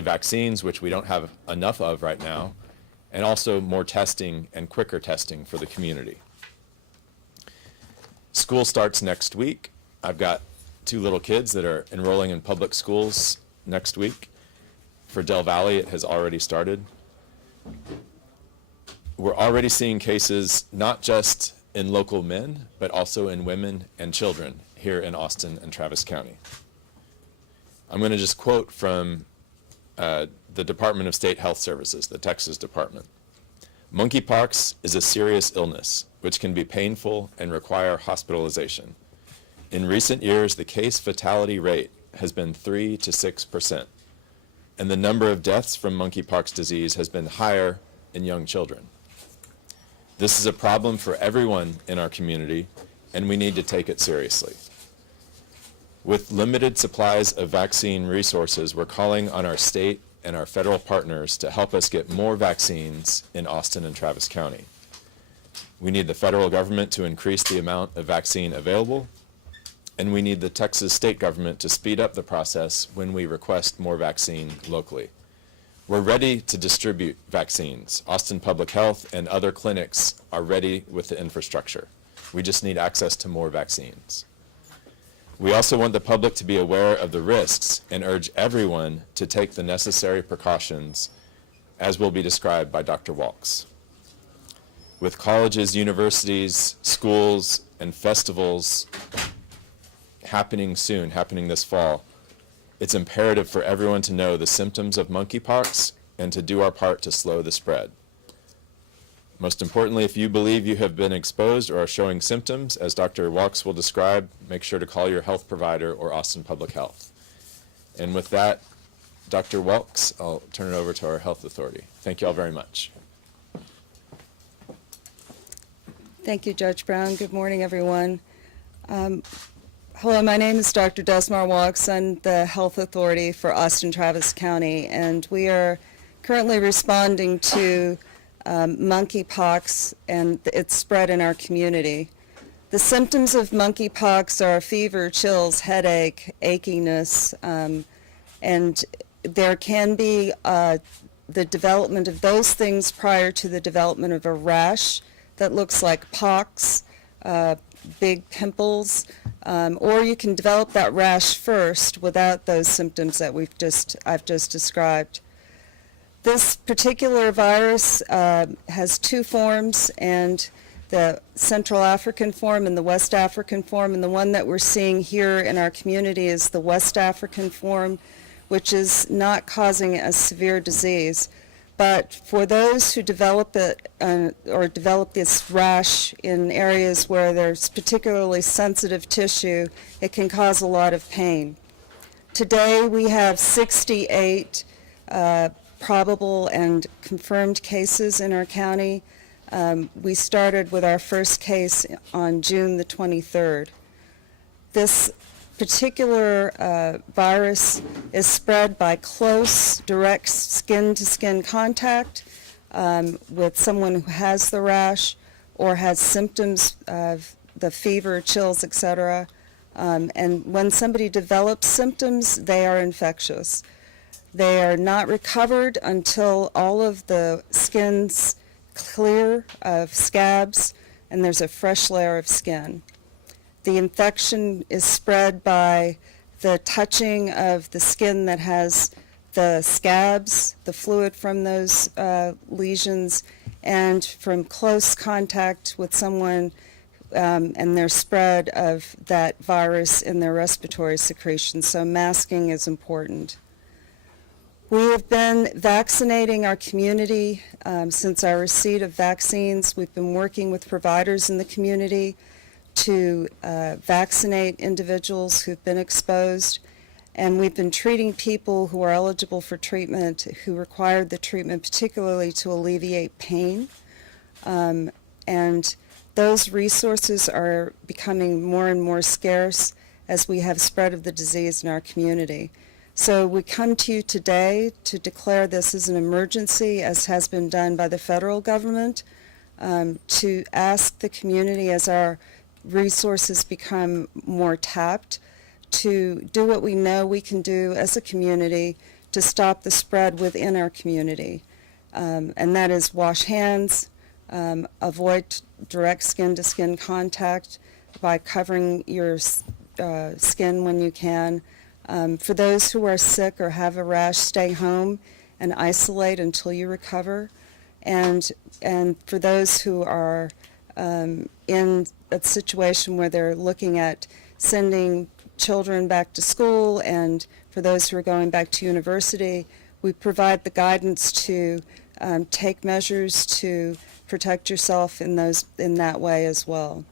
vaccines, which we don't have enough of right now, and also more testing and quicker testing for the community. School starts next week. I've got 2 little kids that are enrolling in public schools next week. For Del Valley, it has already started. We're already seeing cases not just in local men, but also in women and children here in Austin and Travis County. I'm going to just quote from the Department of State Health Services, the Texas Department. Monkeypox is a serious illness which can be painful and require hospitalization. In recent years, the case fatality rate has been 3 to 6%, and the number of deaths from monkeypox disease has been higher in young children. This is a problem for everyone in our community, and we need to take it seriously. With limited supplies of vaccine resources, we're calling on our state and our federal partners to help us get more vaccines in Austin and Travis County. We need the federal government to increase the amount of vaccine available, and we need the Texas state government to speed up the process when we request more vaccine locally. We're ready to distribute vaccines. Austin Public Health and other clinics are ready with the infrastructure. We just need access to more vaccines. We also want the public to be aware of the risks and urge everyone to take the necessary precautions, as will be described by Dr. Walkes. With colleges, universities, schools, and festivals happening soon, happening this fall, it's imperative for everyone to know the symptoms of monkeypox and to do our part to slow the spread. Most importantly, if you believe you have been exposed or are showing symptoms, as Dr. Walkes will describe, make sure to call your health provider or Austin Public Health. And with that, Dr. Walkes, I'll turn it over to our health authority. Thank you all very much. Thank you, Judge Brown. Good morning, everyone. Hello, my name is Dr. Desmar Walkes. I'm the health authority for Austin Travis County, and we are currently responding to monkeypox and its spread in our community. The symptoms of monkeypox are fever, chills, headache, achiness, and there can be the development of those things prior to the development of a rash that looks like pox, big pimples, or you can develop that rash first without those symptoms that I've just described. This particular virus has 2 forms, and the Central African form and the West African form, and the one that we're seeing here in our community is the West African form, which is not causing a severe disease. But for those who develop it or develop this rash in areas where there's particularly sensitive tissue, it can cause a lot of pain. Today we have 68 probable and confirmed cases in our county. We started with our first case on June the 23rd. This particular virus is spread by close, direct skin-to-skin contact with someone who has the rash or has symptoms of the fever, chills, etc. And when somebody develops symptoms, they are infectious. They are not recovered until all of the skin's clear of scabs and there's a fresh layer of skin. The infection is spread by the touching of the skin that has the scabs, the fluid from those lesions, and from close contact with someone and their spread of that virus in their respiratory secretions. So masking is important. We have been vaccinating our community since our receipt of vaccines. We've been working with providers in the community to vaccinate individuals who've been exposed, and we've been treating people who are eligible for treatment who required the treatment particularly to alleviate pain, and those resources are becoming more and more scarce as we have spread of the disease in our community. So we come to you today to declare this as an emergency, as has been done by the federal government, to ask the community, as our resources become more tapped, to do what we know we can do as a community to stop the spread within our community. And that is wash hands, avoid direct skin-to-skin contact by covering your skin when you can. For those who are sick or have a rash, stay home and isolate until you recover. And for those who are in a situation where they're looking at sending children back to school, and for those who are going back to university, we provide the guidance to take measures to protect yourself in that way as well.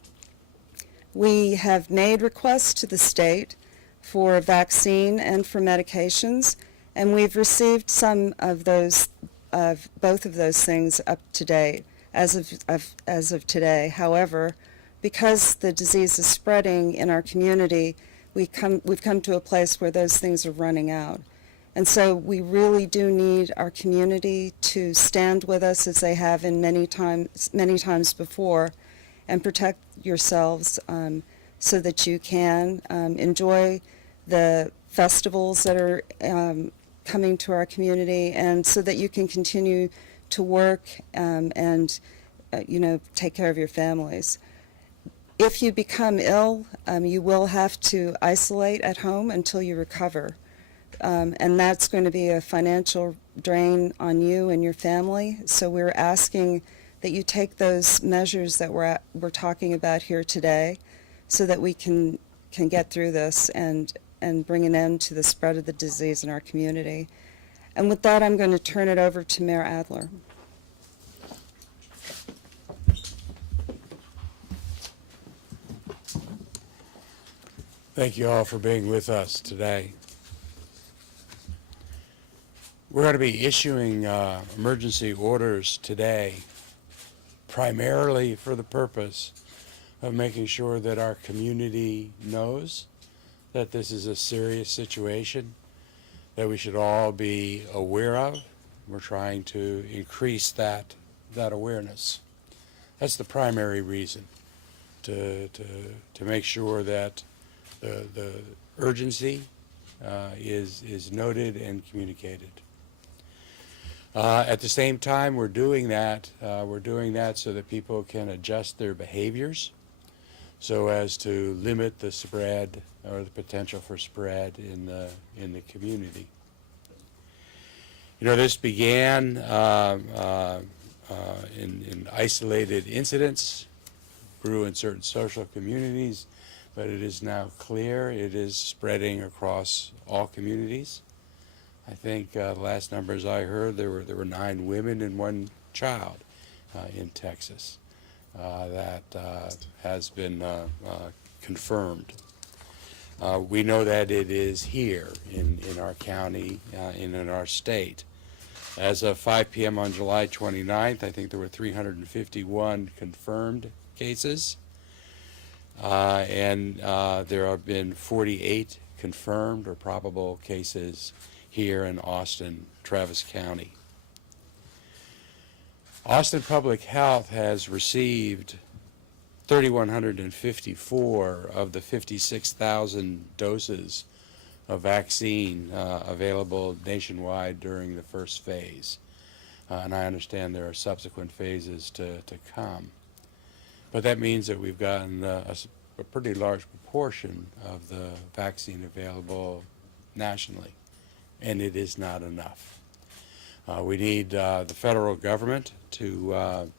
We have made requests to the state for vaccine and for medications, and we've received some of those, both of those things up to date as of today. However, because the disease is spreading in our community, we've come to a place where those things are running out. And so we really do need our community to stand with us, as they have in many times before, and protect yourselves so that you can enjoy the festivals that are coming to our community, and so that you can continue to work and take care of your families. If you become ill, you will have to isolate at home until you recover. And that's going to be a financial drain on you and your family. So we're asking that you take those measures that we're talking about here today, so that we can get through this and bring an end to the spread of the disease in our community. And with that, I'm going to turn it over to Mayor Adler. Thank you all for being with us today. We're going to be issuing emergency orders today, primarily for the purpose of making sure that our community knows that this is a serious situation that we should all be aware of. We're trying to increase that awareness. That's the primary reason, to make sure that the urgency is noted and communicated. At the same time, we're doing that so that people can adjust their behaviors so as to limit the spread or the potential for spread in the community. This began in isolated incidents, grew in certain social communities, but it is now clear it is spreading across all communities. I think the last numbers I heard, there were 9 women and 1 child in Texas that has been confirmed. We know that it is here in our county, in our state. As of 5 p.m. on July 29th, I think there were 351 confirmed cases, and there have been 48 confirmed or probable cases here in Austin, Travis County. Austin Public Health has received 3,154 of the 56,000 doses of vaccine available nationwide during the first phase. And I understand there are subsequent phases to come. But that means that we've gotten a pretty large proportion of the vaccine available nationally, and it is not enough. We need the federal government to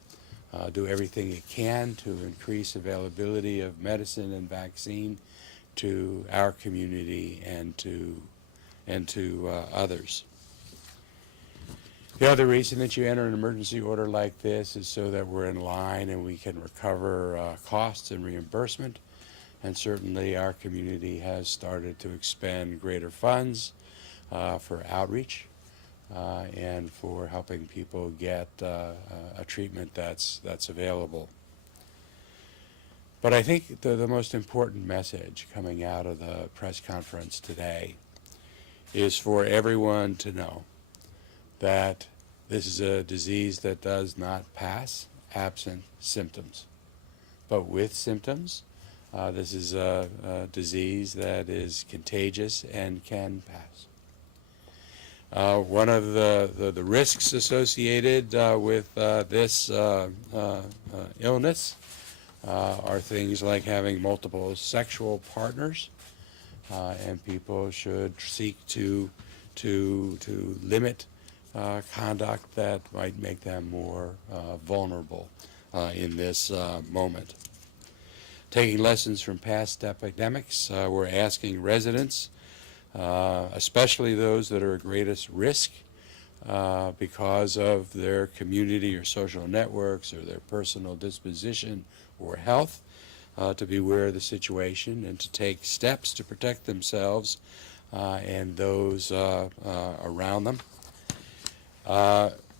do everything it can to increase availability of medicine and vaccine to our community and to others. The other reason that you enter an emergency order like this is so that we're in line and we can recover costs and reimbursement. And certainly our community has started to expend greater funds for outreach and for helping people get a treatment that's available. But I think the most important message coming out of the press conference today is for everyone to know that this is a disease that does not pass absent symptoms. But with symptoms, this is a disease that is contagious and can pass. One of the risks associated with this illness are things like having multiple sexual partners, and people should seek to limit conduct that might make them more vulnerable in this moment. Taking lessons from past epidemics, we're asking residents, especially those that are at greatest risk because of their community or social networks or their personal disposition or health, to be aware of the situation and to take steps to protect themselves and those around them.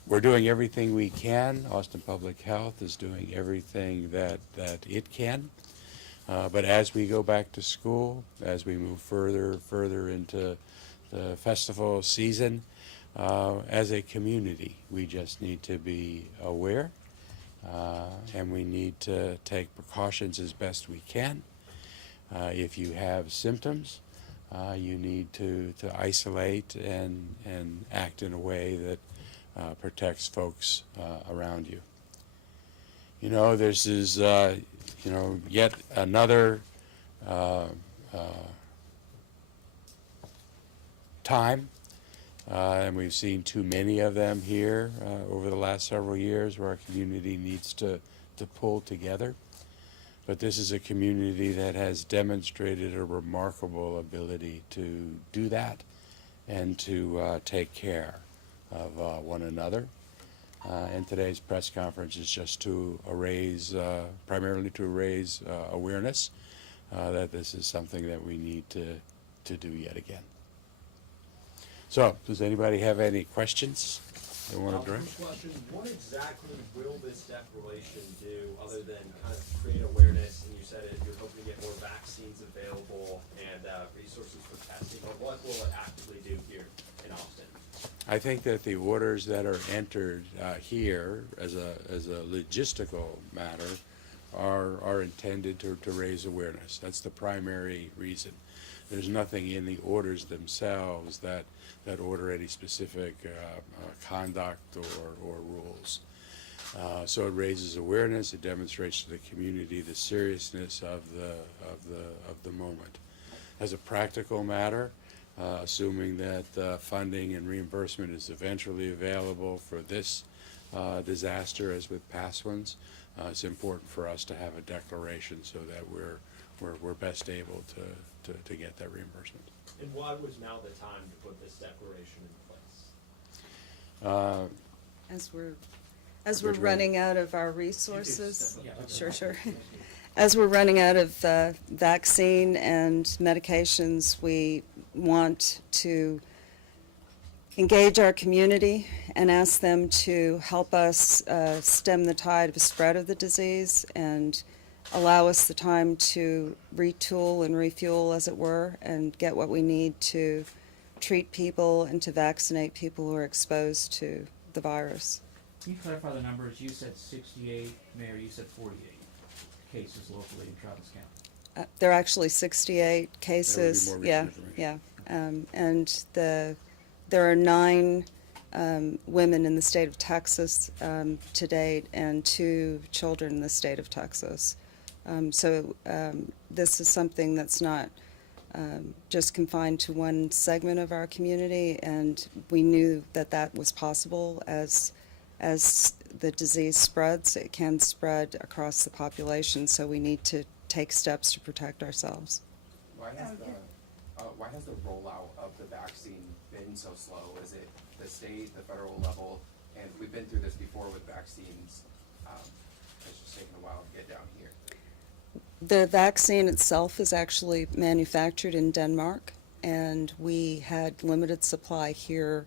We're doing everything we can. Austin Public Health is doing everything that it can. But as we go back to school, as we move further into the festival season, as a community, we just need to be aware, and we need to take precautions as best we can. If you have symptoms, you need to isolate and act in a way that protects folks around you. You know, this is yet another time, and we've seen too many of them here over the last several years, where our community needs to pull together. But this is a community that has demonstrated a remarkable ability to do that and to take care of one another. And today's press conference is just to primarily to raise awareness that this is something that we need to do yet again. So, does anybody have any questions they want to direct? Question, what exactly will this declaration do other than kind of create awareness? And you said you're hoping to get more vaccines available and resources for testing, but what will it actively do here in Austin? I think that the orders that are entered here as a logistical matter are intended to raise awareness. That's the primary reason. There's nothing in the orders themselves that order any specific conduct or rules. So it raises awareness. It demonstrates to the community the seriousness of the moment. As a practical matter, assuming that funding and reimbursement is eventually available for this disaster, as with past ones, it's important for us to have a declaration so that we're best able to get that reimbursement. And why was now the time to put this declaration in place? As we're Which running out of our resources. Sure. As we're running out of vaccine and medications, we want to engage our community and ask them to help us stem the tide of spread of the disease and allow us the time to retool and refuel, as it were, and get what we need to treat people and to vaccinate people who are exposed to the virus. Can you clarify the numbers? You said 68, Mayor, you said 48 cases locally in Travis County. There are actually 68 cases. There would be more recent information. And there are 9 women in the state of Texas to date and 2 children in the state of Texas. So this is something that's not just confined to one segment of our community, and we knew that was possible as the disease spreads. It can spread across the population, so we need to take steps to protect ourselves. Why has the rollout of the vaccine been so slow? Is it the state, the federal level? And we've been through this before with vaccines. It's just taken a while to get down here. The vaccine itself is actually manufactured in Denmark, and we had limited supply here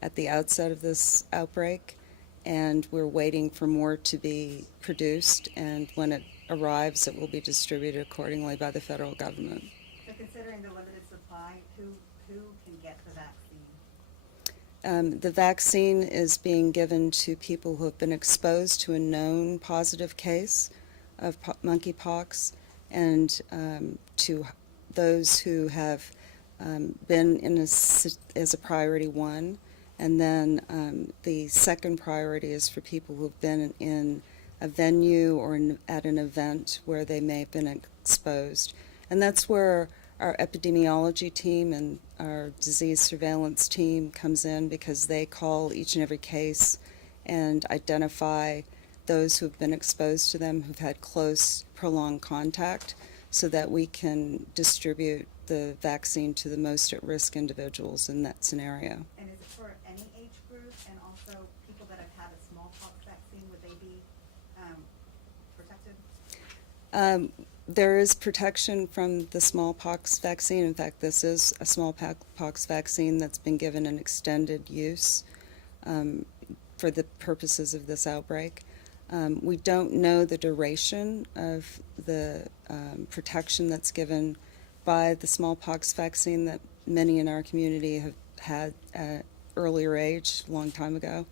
at the outset of this outbreak, and we're waiting for more to be produced, and when it arrives, it will be distributed accordingly by the federal government. So considering the limited supply, who can get the vaccine? The vaccine is being given to people who have been exposed to a known positive case of monkeypox, and to those who have been in as a priority one. And then the second priority is for people who've been in a venue or at an event where they may have been exposed. And that's where our epidemiology team and our disease surveillance team comes in, because they call each and every case and identify those who've been exposed to them, who've had close, prolonged contact, so that we can distribute the vaccine to the most at-risk individuals in that scenario. And is it for any age group, and also people that have had a smallpox vaccine, would they be protected? There is protection from the smallpox vaccine. In fact, this is a smallpox vaccine that's been given an extended use for the purposes of this outbreak. We don't know the duration of the protection that's given by the smallpox vaccine that many in our community have had at earlier age, a long time ago.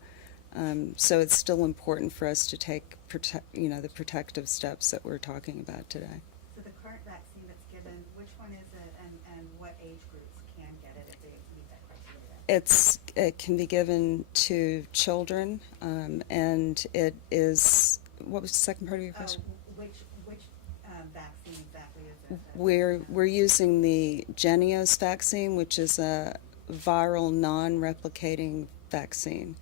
So it's still important for us to take the protective steps that we're talking about today. So the current vaccine that's given, which one is it, and what age groups can get it if they meet that criteria? It can be given to children, and it is, what was the second part of your question? Which vaccine exactly is it? We're using the Jenios vaccine, which is a viral non-replicating vaccine.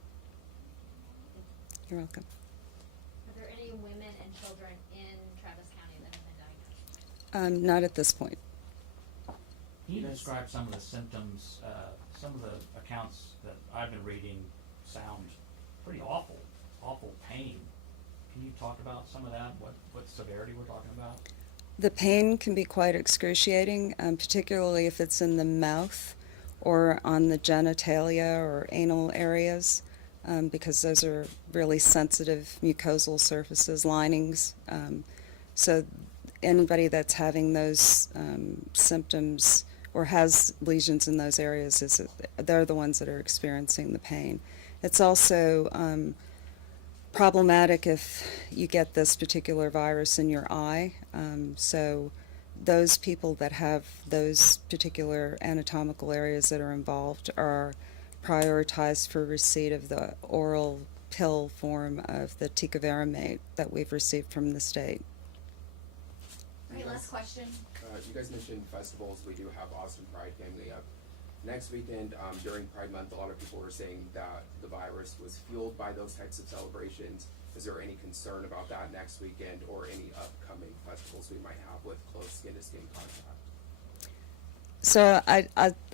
You're welcome. Are there any women and children in Travis County that have been diagnosed? Not at this point. Can you describe some of the symptoms? Some of the accounts that I've been reading sound pretty awful pain. Can you talk about some of that? What severity we're talking about? The pain can be quite excruciating, particularly if it's in the mouth or on the genitalia or anal areas, because those are really sensitive mucosal surfaces, linings. So anybody that's having those symptoms or has lesions in those areas, they're the ones that are experiencing the pain. It's also problematic if you get this particular virus in your eye. So those people that have those particular anatomical areas that are involved are prioritized for receipt of the oral pill form of the tecovirimat that we've received from the state. Okay, last question. You guys mentioned festivals. We do have Austin Pride coming up next weekend. During Pride Month, a lot of people were saying that the virus was fueled by those types of celebrations. Is there any concern about that next weekend or any upcoming festivals we might have with close skin-to-skin contact? So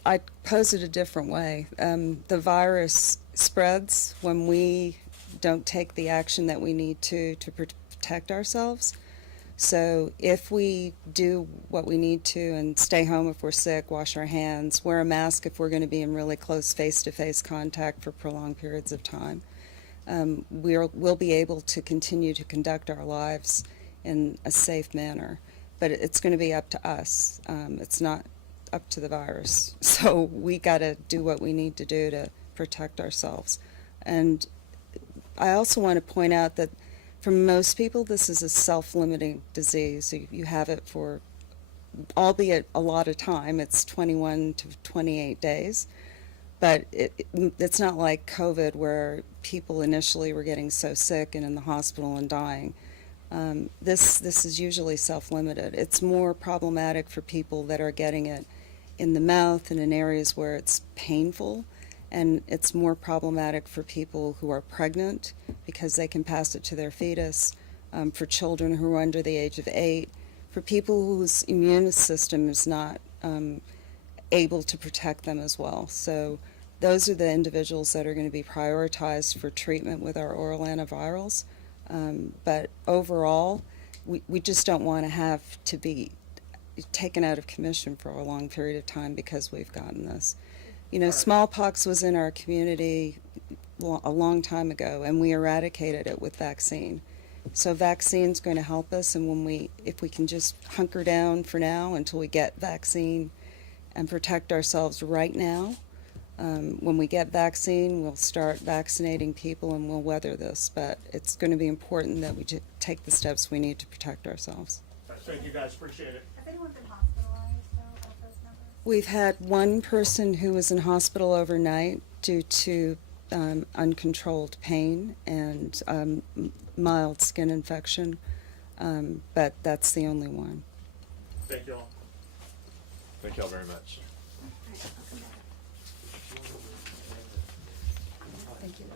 I pose it a different way. The virus spreads when we don't take the action that we need to protect ourselves. So if we do what we need to and stay home if we're sick, wash our hands, wear a mask if we're going to be in really close face-to-face contact for prolonged periods of time, we'll be able to continue to conduct our lives in a safe manner. But it's going to be up to us. It's not up to the virus. So we got to do what we need to do to protect ourselves. And I also want to point out that for most people, this is a self-limiting disease. You have it for, albeit a lot of time, it's 21 to 28 days. But it's not like COVID where people initially were getting so sick and in the hospital and dying. This is usually self-limited. It's more problematic for people that are getting it in the mouth and in areas where it's painful. And it's more problematic for people who are pregnant because they can pass it to their fetus, for children who are under the age of 8, for people whose immune system is not able to protect them as well. So those are the individuals that are going to be prioritized for treatment with our oral antivirals. But overall, we just don't want to have to be taken out of commission for a long period of time because we've gotten this. You know, smallpox was in our community a long time ago, and we eradicated it with vaccine. So vaccine's going to help us, and if we can just hunker down for now until we get vaccine and protect ourselves right now, when we get vaccine, we'll start vaccinating people and we'll weather this. But it's going to be important that we take the steps we need to protect ourselves. Thank you guys, appreciate it. Has anyone been hospitalized though of those numbers? We've had one person who was in hospital overnight due to uncontrolled pain and mild skin infection, but that's the only one. Thank you all. Thank you all very much. Thank you.